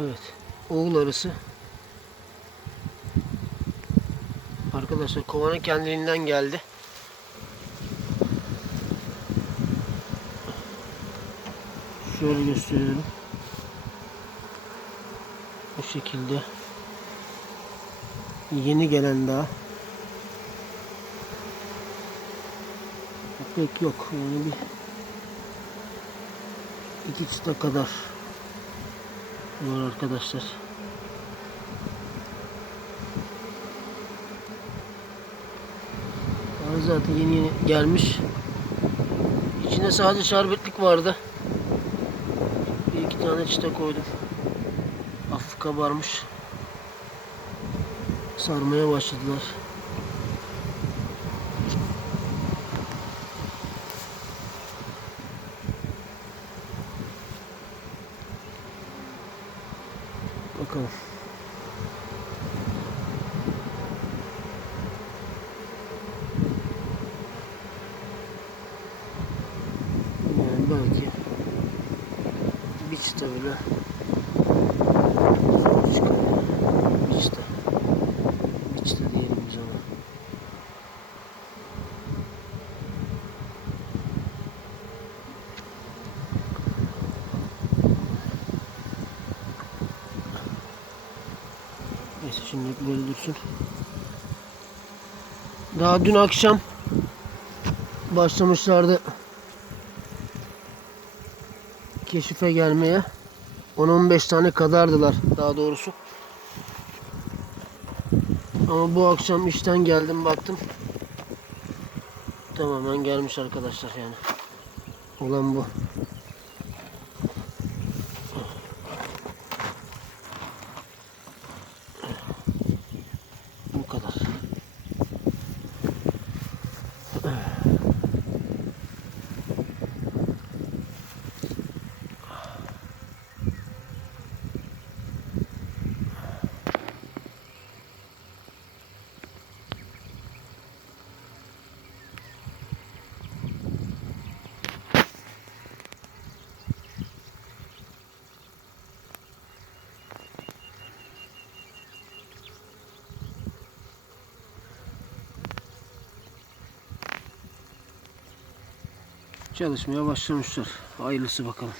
Evet. Oğul arısı. Arkadaşlar kovanın kendiliğinden geldi. Şöyle gösterelim. Bu şekilde. Yeni gelen daha. Pek yok. Yani bir iki çıta kadar var arkadaşlar. Arı zaten yeni yeni gelmiş. İçinde sadece şerbetlik vardı. Bir iki tane çıta koydum. Hafif kabarmış. Sarmaya başladılar. Bakalım. Yani belki çıta bile çıkar. Bir çıta. Bir çıta diyelim biz ona. Şimdi böyle. Daha dün akşam başlamışlardı keşife gelmeye. 10-15 tane kadardılar daha doğrusu. Ama bu akşam işten geldim baktım. Tamamen gelmiş arkadaşlar yani. Olan bu. Bu kadar. Çalışmaya başlamışlar. Hayırlısı bakalım.